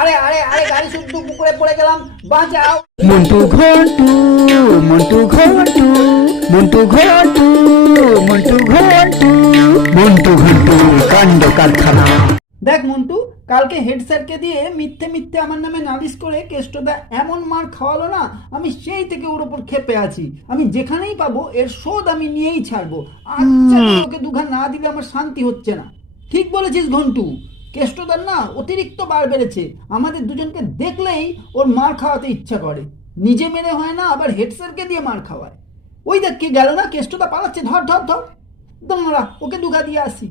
আরে আরে আরে গাড়ি শুদ্ধ পুকুরে পড়ে গেলাম, বাঁচাও। মন্টু ঘন্টু, মন্টু ঘন্টু, মন্টু ঘন্টু, মন্টু ঘন্টু, মন্টু ঘন্টু কাণ্ড কারখানা। দেখ মন্টু, কালকে হেড স্যারকে দিয়ে মিথ্যে মিথ্যে আমার নামে নালিশ করে কেষ্টদা এমন মার খাওয়ালো না, আমি সেই থেকে ওর ওপর ক্ষেপে আছি। আমি যেখানেই পাবো এর শোধ আমি নিয়েই ছাড়বো। আচ্ছা, ওকে দুঘা না দিলে আমার শান্তি হচ্ছে না। ঠিক বলেছিস ঘন্টু, কেষ্টদার না অতিরিক্ত বার বেড়েছে। আমাদের দুজনকে দেখলেই ওর মার খাওয়াতে ইচ্ছা করে। নিজে মেরে হয় না, আবার হেড স্যারকে দিয়ে মার খাওয়ায়। ওই দেখ কে গেল না, কেষ্টদা পালাচ্ছে, ধর ধর ধর। দাঁড়া, ওকে দুঘা দিয়ে আসি।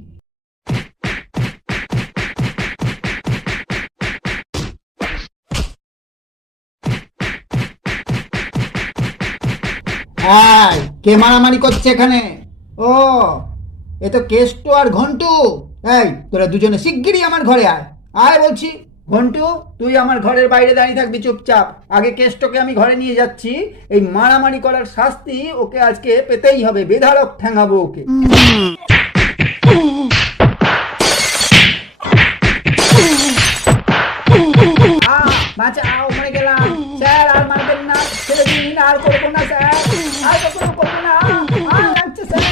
এই, কে মারামারি করছে এখানে? ও, এ তো কেষ্ট আর ঘন্টু। এই, তোরা দুজনে শিগগিরই আমার ঘরে আয়। আয় বলছি। ঘন্টু, তুই আমার ঘরের বাইরে দাঁড়িয়ে থাকবি চুপচাপ। আগে কেষ্টকে আমি ঘরে নিয়ে যাচ্ছি। এই মারামারি করার শাস্তি ওকে আজকে পেতেই হবে, বেধারক ঠ্যাঙাবো ওকে। বাঁচাও, মরে গেলাম স্যার, আর মারবেন না, ছেড়ে দিন, আর করবো না স্যার, আর কখনো করবো না। লাগছে স্যার,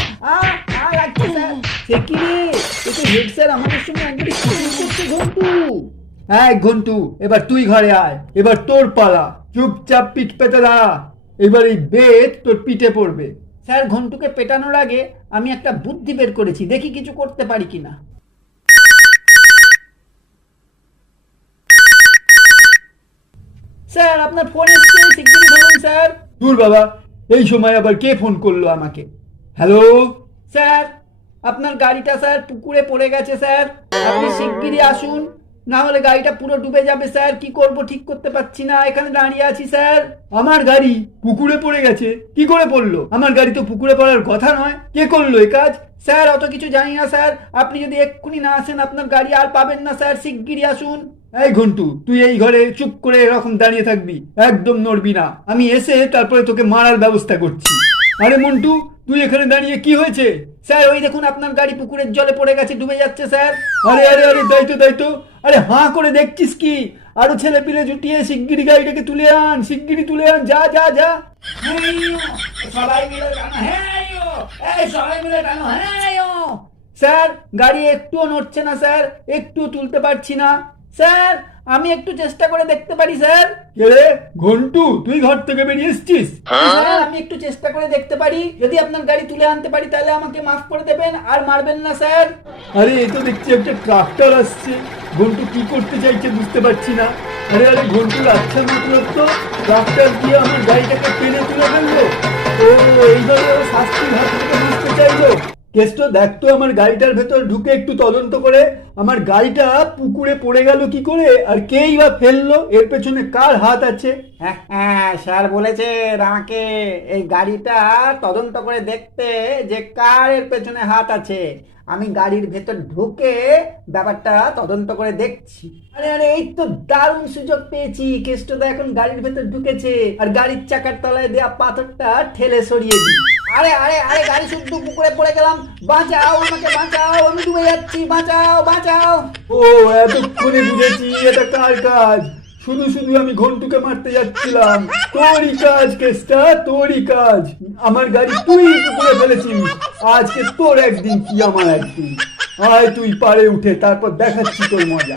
লাগছে স্যার। সে কি রে, তুই হেড স্যার আমাদের সঙ্গে একবারই শুটিং করছে ঘন্টু। হ্যাঁ ঘন্টু, এবার তুই ঘরে আয়, এবার তোর পালা। চুপচাপ পিঠ পেতে দাঁড়া, এবার এই বেত তোর পিঠে পড়বে। স্যার, ঘন্টুকে পেটানোর আগে আমি একটা বুদ্ধি বের করেছি, দেখি কিছু করতে পারি কিনা। স্যার, আপনার ফোন এসছে, শিগগিরই ধরুন স্যার। দূর বাবা, এই সময় আবার কে ফোন করলো আমাকে? হ্যালো স্যার, আপনার গাড়িটা স্যার পুকুরে পড়ে গেছে স্যার, আপনি শিগগিরই আসুন, না হলে গাড়িটা পুরো ডুবে যাবে স্যার। কি করব ঠিক করতে পারছি না, এখানে দাঁড়িয়ে আছি স্যার। আমার গাড়ি পুকুরে পড়ে গেছে? কি করে পড়লো? আমার গাড়ি তো পুকুরে পড়ার কথা নয়। কে করলো এই কাজ? স্যার, অত কিছু জানি না স্যার, আপনি যদি এক্ষুনি না আসেন আপনার গাড়ি আর পাবেন না স্যার, শিগগিরই আসুন। এই ঘন্টু, তুই এই ঘরে চুপ করে এরকম দাঁড়িয়ে থাকবি, একদম নড়বি না। আমি এসে তারপরে তোকে মারার ব্যবস্থা করছি। আরে মন্টু, তুই এখানে দাঁড়িয়ে কি হয়েছে? স্যার, ওই দেখুন আপনার গাড়ি পুকুরের জলে পড়ে গেছে, ডুবে যাচ্ছে স্যার। আরে আরে আরে, তাই তো। আরে হাঁ করে দেখছিস কি? আরো ছেলে পিলে জুটিয়ে শিগগিরই গাড়িটাকে তুলে আন, শিগগিরই তুলে আন, যা যা যা। সবাই মিলে টানো, হ্যাঁ সবাই মিলে টানো, হ্যাঁ। স্যার, গাড়ি একটুও নড়ছে না স্যার, একটু তুলতে পারছি না স্যার। আমি একটু চেষ্টা করে দেখতে পারি স্যার। কে রে ঘন্টু, তুই ঘর থেকে বেরিয়ে এসেছিস? স্যার, আমি একটু চেষ্টা করে দেখতে পারি, যদি আপনার গাড়ি তুলে আনতে পারি তাহলে আমাকে মাফ করে দেবেন, আর মারবেন না স্যার। আরে এই তো দেখছি একটা ট্রাক্টর আসছে। ঘন্টু কি করতে চাইছে বুঝতে পারছি না। আরে আরে, ঘন্টুর আচ্ছা মতলব তো ট্রাক্টর দিয়ে আমার গাড়িটাকে টেনে তুলে ফেললো। ও, এইভাবে শাস্তির হাত থেকে বুঝতে চাইলো। কেষ্ট, দেখ তো আমার গাড়িটার ভেতর ঢুকে একটু তদন্ত করে, আমার গাড়িটা পুকুরে পড়ে গেল কি করে, আর কেই বা ফেললো, এর পেছনে কার হাত আছে? হ্যাঁ, স্যার বলেছেন আমাকে এই গাড়িটা তদন্ত করে দেখতে, যে কার এর পেছনে হাত আছে। আমি গাড়ির ভেতর ঢুকে ব্যাপারটা তদন্ত করে দেখছি। আরে আরে, এই তো দারুণ সুযোগ পেয়েছি। কেষ্টদা এখন গাড়ির ভেতর ঢুকেছে, আর গাড়ির চাকার তলায় দেয়া পাথরটা ঠেলে সরিয়ে দিই। আরে আরে আরে, গাড়ি শুদ্ধ পুকুরে পড়ে গেলাম, বাঁচাও আমাকে, বাঁচাও, আমি ডুবে যাচ্ছি, বাঁচাও বাঁচাও। ও, এতক্ষণে বুঝেছি এটা কার কাজ। শুধু শুধু আমি ঘন্টুকে মারতে যাচ্ছিলাম। তোরই কাজ কেষ্টা, তোরই কাজ। আমার গাড়ি তুই পুকুরে ফেলেছিস, আজকে তোর একদিন কি আমার একদিন। আয় তুই পারে উঠে, তারপর দেখাচ্ছি তোর মজা।